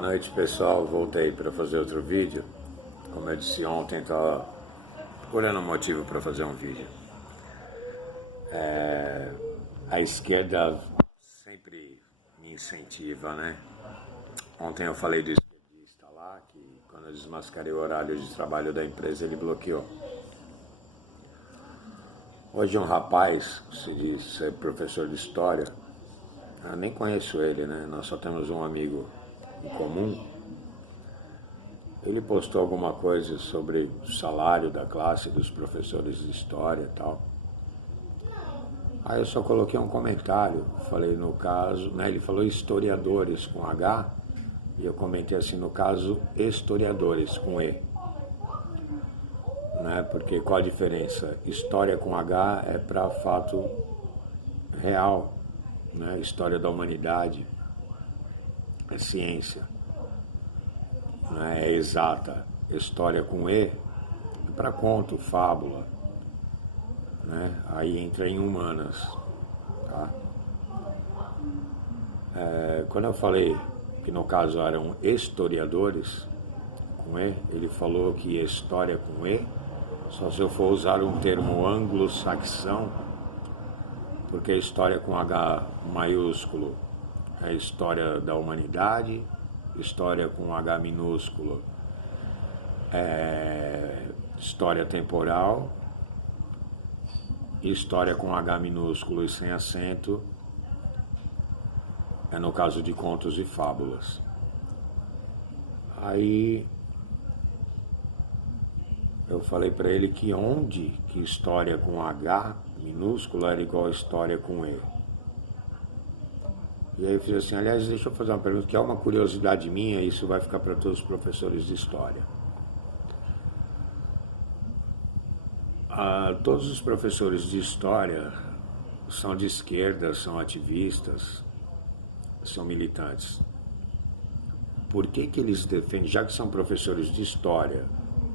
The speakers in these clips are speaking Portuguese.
Boa noite, pessoal. Voltei para fazer outro vídeo. Como eu disse ontem, estava procurando um motivo para fazer um vídeo. A esquerda sempre me incentiva, né? Ontem eu falei do esquerdista lá, que quando eu desmascarei o horário de trabalho da empresa, ele bloqueou. Hoje um rapaz, que se diz ser professor de história, eu nem conheço ele, né? Nós só temos um amigo em comum. Ele postou alguma coisa sobre o salário da classe dos professores de história e tal. Aí eu só coloquei um comentário, falei no caso, né, ele falou historiadores com H, e eu comentei assim, no caso, historiadores com E. Né, porque qual a diferença? História com H é para fato real, né, história da humanidade, é ciência. É exata. História com E é para conto, fábula, né? Aí entra em humanas, tá? Quando eu falei que no caso eram historiadores com E, ele falou que história com E só se eu for usar um termo anglo-saxão, porque história com H maiúsculo é história da humanidade, história com H minúsculo é história temporal, e história com H minúsculo e sem acento é no caso de contos e fábulas. Aí eu falei para ele que onde que história com H minúsculo era igual a história com E. E aí eu fiz assim, aliás, deixa eu fazer uma pergunta, que é uma curiosidade minha, e isso vai ficar para todos os professores de história. Todos os professores de história são de esquerda, são ativistas, são militantes. Por que que eles defendem, já que são professores de história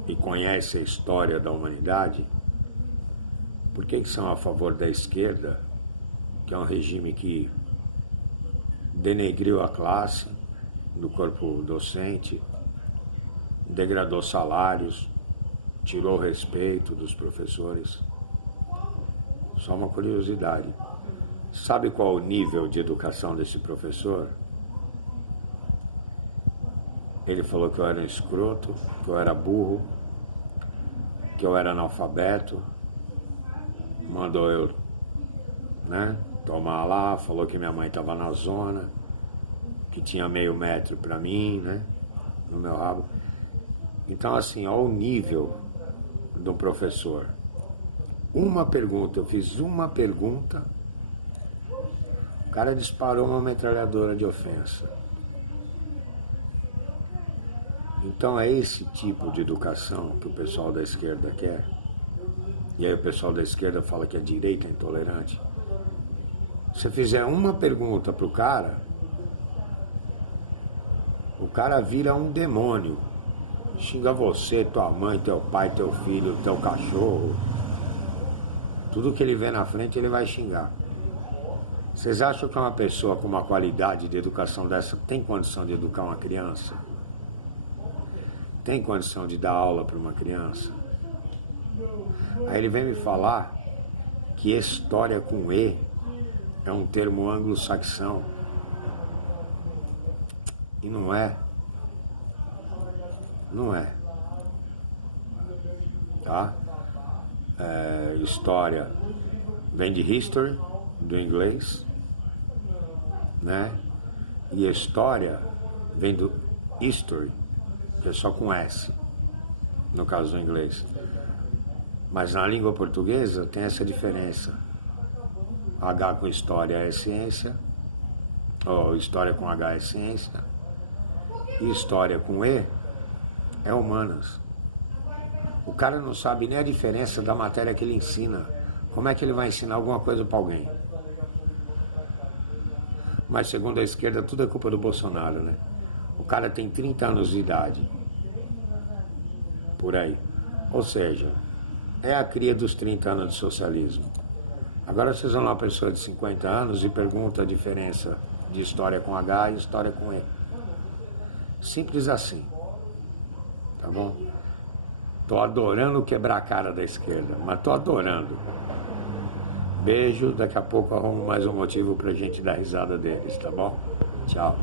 e conhecem a história da humanidade, por que que são a favor da esquerda, que é um regime que denegriu a classe do corpo docente, degradou salários, tirou o respeito dos professores? Só uma curiosidade. Sabe qual o nível de educação desse professor? Ele falou que eu era um escroto, que eu era burro, que eu era analfabeto, mandou eu, né, tomar lá, falou que minha mãe estava na zona, que tinha meio metro para mim, né, no meu rabo. Então, assim, ó, o nível do professor. Uma pergunta, eu fiz uma pergunta, o cara disparou uma metralhadora de ofensa. Então é esse tipo de educação que o pessoal da esquerda quer. E aí o pessoal da esquerda fala que a direita é intolerante. Se você fizer uma pergunta para o cara vira um demônio. Xinga você, tua mãe, teu pai, teu filho, teu cachorro. Tudo que ele vê na frente ele vai xingar. Vocês acham que uma pessoa com uma qualidade de educação dessa tem condição de educar uma criança? Tem condição de dar aula para uma criança? Aí ele vem me falar que história com E é um termo anglo-saxão. E não é. Não é. Tá? História vem de history, do inglês, né? E história vem do history, que é só com S, no caso do inglês. Mas na língua portuguesa tem essa diferença. H com história é ciência, ou história com H é ciência, e história com E é humanas. O cara não sabe nem a diferença da matéria que ele ensina. Como é que ele vai ensinar alguma coisa para alguém? Mas segundo a esquerda, tudo é culpa do Bolsonaro, né? O cara tem 30 anos de idade. Por aí. Ou seja, é a cria dos 30 anos de socialismo. Agora vocês vão lá uma pessoa de 50 anos e perguntam a diferença de história com H e história com E. Simples assim. Tá bom? Tô adorando quebrar a cara da esquerda, mas tô adorando. Beijo, daqui a pouco eu arrumo mais um motivo pra gente dar risada deles, tá bom? Tchau.